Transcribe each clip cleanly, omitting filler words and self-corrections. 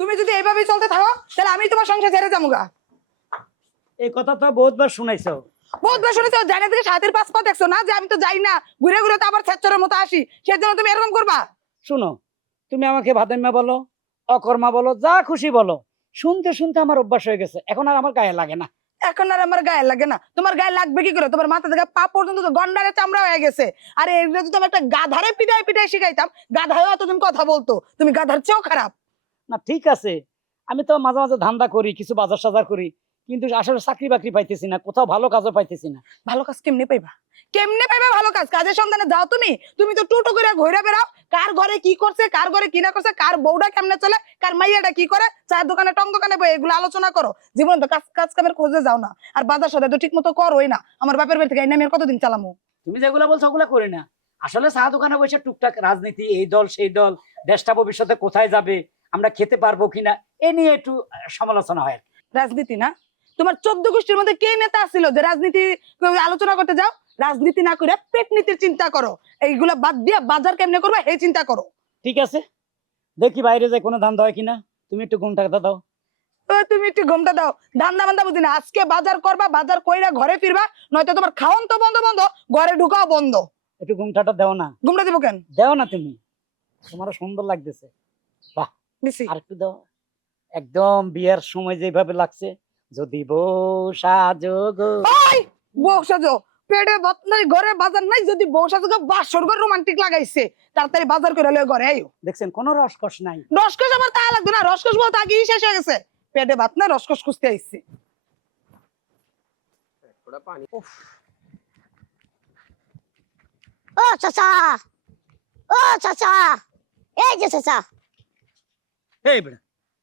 তুমি যদি এইভাবেই চলতে থাকো তাহলে আমি তোমার সংসার ছেড়ে যাবো গা। এই কথা তো বহুতবার শুনাইছো। বহুতবার শুনেছো, জানা থেকে সাথের পাঁচ পা দেখছো না যে আমি তো যাই না, ঘুরে ঘুরে তো আবার ছেচরের মতো আসি, সেজন্য তুমি এরকম করবা? শুনো, তুমি আমাকে ভাদাইম্মা বলো, অকর্মা বলো, যা খুশি বলো, শুনতে শুনতে আমার অভ্যাস হয়ে গেছে, এখন আর আমার গায়ে লাগে না। এখন আর আমার গায়ে লাগে না? তোমার গায়ে লাগবে কি করে? তোমার মাথা থেকে পা পর্যন্ত তো গন্ডারে চামড়া হয়ে গেছে। আরে এগুলো যদি আমি একটা গাধারে পিটাই পিটাই শিখাইতাম, গাধাও এতদিন কথা বলতো। তুমি গাধার চেয়েও খারাপ। না ঠিক আছে, আমি তো মাঝে মাঝে ধান্দা করি, কিছু বাজার সাজার করি, কিন্তু আসলে চাকরি বাকরি পাইতেছি না, কোথাও ভালো কাজও পাইতেছি না। ভালো কাজ কেমনে পাইবা? কেমনে পাইবা ভালো কাজ? কাজের সন্ধানে যাও তুমি? তুমি তো টুটো করে ঘুরে বেড়াও, কার ঘরে কি করছে, কার ঘরে কি না করছে, কার বউটা কেমনে চলে, কার মাইয়াটা কি করে, চায়ের দোকানে টং দোকানে বই এগুলো আলোচনা করো। জীবনে তো কাজ কাজ কামের খোঁজে যাও না, আর বাজার সদাই তো ঠিক মতো করোই না। আমার বাপের বাড়ি থেকে এই নামে আর কতদিন চালামু? তুমি যেগুলো বলছো ওগুলো করি না, আসলে চা দোকানে বসে টুকটাক রাজনীতি, এই দল সেই দল, দেশটা ভবিষ্যতে কোথায় যাবে, আমরা খেতে পারবো কিনা, এ নিয়ে একটু সমালোচনা হয়। রাজনীতি না? তোমার 14 গোষ্ঠীর মধ্যে কে নেতা ছিল যে রাজনীতি আলোচনা করতে যাও? রাজনীতি না করে পেট নীতির চিন্তা করো। এইগুলা বাদ দিয়া বাজার কেমনে করবে এই চিন্তা করো। ঠিক আছে, দেখি বাইরে যায় কোনো ধান্দা হয় কিনা, তুমি একটু ঘুমটা দাও। তুমি একটু ঘুমটা দাও। ধান্দা বান্দা বুঝি না। আজকে বাজার করবা, বাজার কইরা ঘরে ফিরবা, নয়তো তোমার খাওন তো বন্ধ বন্ধ, ঘরে ঢুকাও বন্ধ। একটু ঘুমটাটা দেও না। ঘুমটা দিব কেন? দেও না তুমি, তোমারও সুন্দর লাগতেছে। বাহ, দিছি। আর একটু দাও। একদম বিয়ের সময় যেভাবে লাগছে, যদি বউ সাজো গো। ওই বউ সাজো, পেটে ভাত নাই, ঘরে বাজার নাই, যদি বউ সাজো গো, বাসর ঘর রোমান্টিক লাগাইছে, তাড়াতাড়ি বাজার করে লয়ে ঘরে আইও। দেখছেন কোনো রসকস নাই। রসকস আমার তা লাগবে না, রসকস বলতে আগেই শেষ হয়ে গেছে। পেটে ভাত না, রসকস খুঁজতে আইছি। উফ, ও চাচা, ও চাচা, এই যে চাচা। এই বেটা,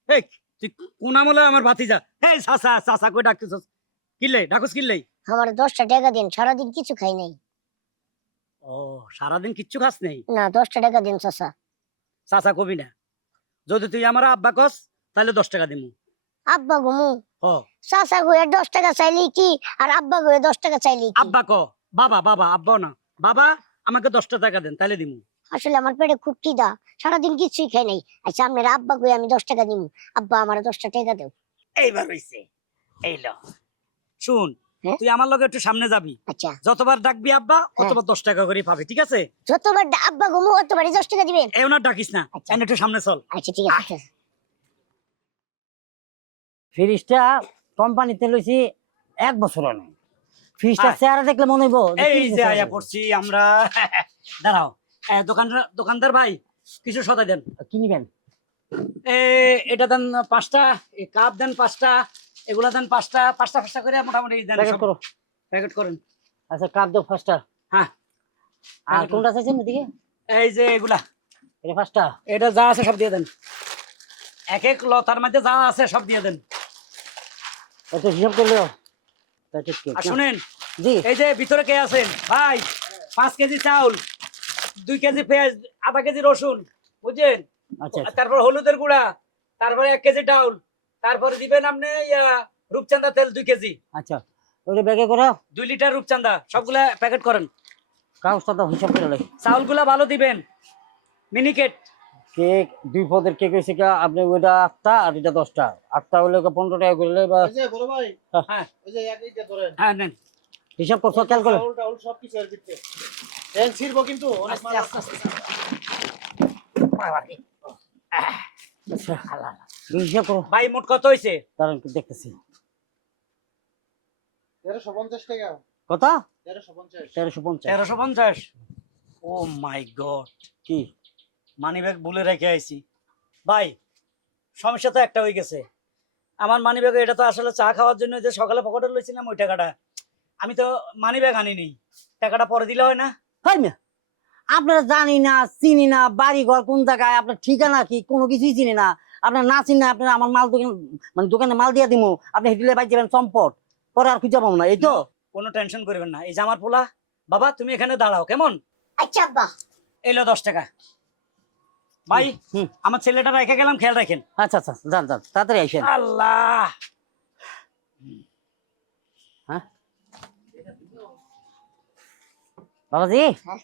এই তুই কোন আমলে আমার ভাতিজা? এই চাচা চাচা কই ডাকতেছস? কিল্লে ডাকুস কিল্লে? আমার 10টা টাকা দিন, সারাদিন কিছু খাই নাই। ও, সারাদিন কিচ্ছু খাস নেই? না, 10টা টাকা দিন চাচা। চাচা কবি না, যদি তুই আমার আব্বা কস তাহলে 10 টাকা দিমু। আব্বা ঘুমু, ও চাচা গয়ে 10 টাকা চাইলি কি, আর আব্বা গয়ে 10 টাকা চাইলি কি? আব্বা ক, বাবা বাবা, আব্বা না, বাবা আমাকে 10টা টাকা দেন তাহলে দিমু। আসলে আমার পেটে খুব খিদা, সারাদিন কিছুই খাই নাই। আচ্ছা আপনার আব্বা গয়ে আমি 10 টাকা দিমু। আব্বা আমার 10টা টাকা দেও। এইবার হইছে, এই ল। শুন, হ্যাঁ? তুই আমার লগে একটু সামনে যাবি, আচ্ছা, যতবার ডাকবি আব্বা অতবার 10 টাকা করে পাবি, ঠিক আছে? যতবার আব্বা ঘুমু অতবারই 10 টাকা দিবেন। এই ওনার ডাকিস না, আচ্ছা। এনে একটু সামনে চল। আচ্ছা ঠিক আছে। ফ্রিজটা কোম্পানিতে লইছি 1 বছর নেই। ফ্রিজটা আয়। চেহারা দেখলে মনে হইব যে এই 30 যে বছর আয়া আগে। পড়ছি আমরা। দাঁড়াও, দোকানদার ভাই কিছু সদাই দেন। কি নিবেন? এটা দেন 5টা, এই কাপ দেন 5টা, এগুলা দেন 5টা, 5টা করে মোটামুটি দেন। প্যাকেট করো। প্যাকেট করেন। আচ্ছা কাপ দাও ফার্স্টটা। হ্যাঁ, আর কোনটা চাইছেন এদিকে? এই যে এগুলা, এটা ফার্স্টটা। এটা যা আছে সব দিয়ে দেন, এক এক লতার মধ্যে যা আছে সব দিয়ে দেন। একটু হিসাব করে দাও। প্যাকেট কি? আর শুনেন, জি। এই যে ভিতরে কে আছেন ভাই, 5 কেজি চাউল, 2 কেজি পেঁয়াজ, আধা কেজি রসুন, বুঝছেন? আচ্ছা আচ্ছা। তারপর হলুদের গুঁড়া, তারপরে 1 কেজি ডাউল, তারপরে দিবেন আপনি রূপচাঁদা তেল 2 কেজি, আচ্ছা ওটা ব্যাগে করো। 2 লিটার রূপচাঁদা, সবগুলা প্যাকেট করেন। কাগজটা দাও হিসাব করে লাই। চাউলগুলা ভালো দিবেন, মিনিকেট। কেক 2 পদের কেক হইছে কি আপনি ওইটা 8টা আর এটা 10টা। 8টা হলে 15 টাকা করে লই বা এই যে বড় ভাই, হ্যাঁ ওই যে এক এইটা ধরেন। হ্যাঁ নেন। হিসাব করছো খেয়াল করে। চাউল টাউল সব কিছু এর ভিতরে। তেল ছিড়বো কিন্তু অনেক মাল আছে। আচ্ছা হিসাব করো। ভাই মোট কত হয়েছে? দাঁড়ান একটু দেখতেছি। 1350 টাকা। কত? 1350। 1350। 1350। ও মাই গড, কি মানি ব্যাগ ভুলে রেখে আইছি। ভাই সমস্যা তো একটা হয়ে গেছে, আমার মানি ব্যাগ, এটা তো আসলে চা খাওয়ার জন্য যে সকালে পকেটে লইছিলাম ওই টাকাটা, আমি তো মানি ব্যাগ আনিনি, টাকাটা পরে দিলে হয় না? হয় না? আপনারা জানি না, চিনি না, বাড়ি ঘর কোন জায়গায়, আপনার ঠিকানা কি কোনো কিছুই চিনি না। আপনার না চিনি না, আপনার আমার মাল দোকান মানে দোকানে মাল দিয়ে দিমু, আপনি হেঁটে বাইক যাবেন চম্পট, পরে আর খুঁজে পাবো না, এই তো। কোনো টেনশন করবেন না, এই যে আমার পোলা, বাবা তুমি এখানে দাঁড়াও কেমন? আচ্ছা আব্বা। এলো 10 টাকা। ভাই হুম। আমার ছেলেটা রেখে গেলাম, খেয়াল রাখেন। আচ্ছা আচ্ছা যান যান তাড়াতাড়ি আইসেন। আল্লাহ, হ্যাঁ বাবাজি, হ্যাঁ?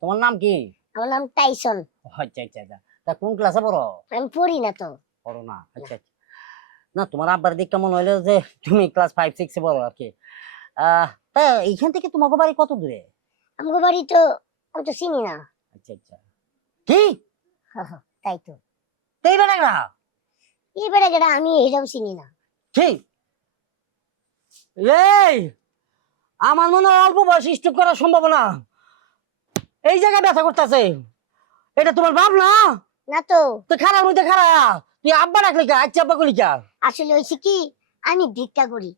তোমার নাম কি? আমার নাম টাইসন। আচ্ছা আচ্ছা আচ্ছা। তা কোন ক্লাসে পড়ো? আমি পড়ি না তো। পড়ো না, আচ্ছা আচ্ছা। না তোমার আব্বার দিক কেমন হইলো যে তুমি ক্লাস 5-6 এ পড়ো আর কি। তা এইখান থেকে তোমার বাড়ি কত দূরে? আমার বাড়ি তো আমি তো চিনি না। আচ্ছা আচ্ছা। কি তাই তো তেই বেড়া না এই বেড়ে গেটা আমি এটাও চিনি না। ঠিক। এই আমার মনে হয় অল্প বয়সে স্ট্রোক করার সম্ভাবনা। এই জায়গায় ব্যথা করতেছে, এটা তোমার বাপ না? না তো তো খারাপ মধ্যে খারাপ, তুই আব্বা ডাকলি কা? আচ্ছা আব্বা কলি কা? আসলে হয়েছে কি আমি ভিক্ষা করি।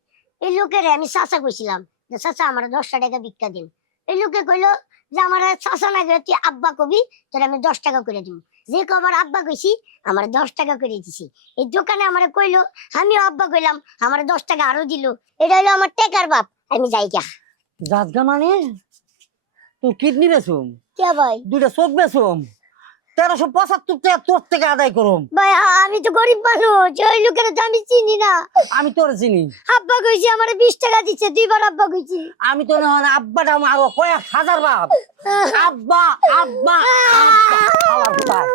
এই লোকের আমি চাচা কইছিলাম যে চাচা আমার 10টা টাকা ভিক্ষা দিন। এই লোকে কইলো যে আমার চাচা না করে তুই আব্বা কবি, তোর আমি 10 টাকা করে দিব। যে কবার আব্বা কইছি আমার 10 টাকা করে দিছি। এই দোকানে আমার কইলো, আমিও আব্বা কইলাম, আমার 10 টাকা আরো দিল। এটা হলো আমার টেকার বাপ। আমি যাই গা। জাতগা মানে তোর কিডনি বেচুম, কে ভাই? 2টা চোখ বেচুম, 1375 টাকা তোর থেকে আদায় করুম। ভাই আমি তো গরিব মানুষ, ওই লোকের তো আমি চিনি না। আমি তোর চিনি। আব্বা কইছি আমার 20 টাকা দিচ্ছে, 2বার আব্বা কইছি। আমি তো না আব্বাটা আরো কয়েক হাজার বাপ। আব্বা আব্বা আব্বা, শালার ভাই।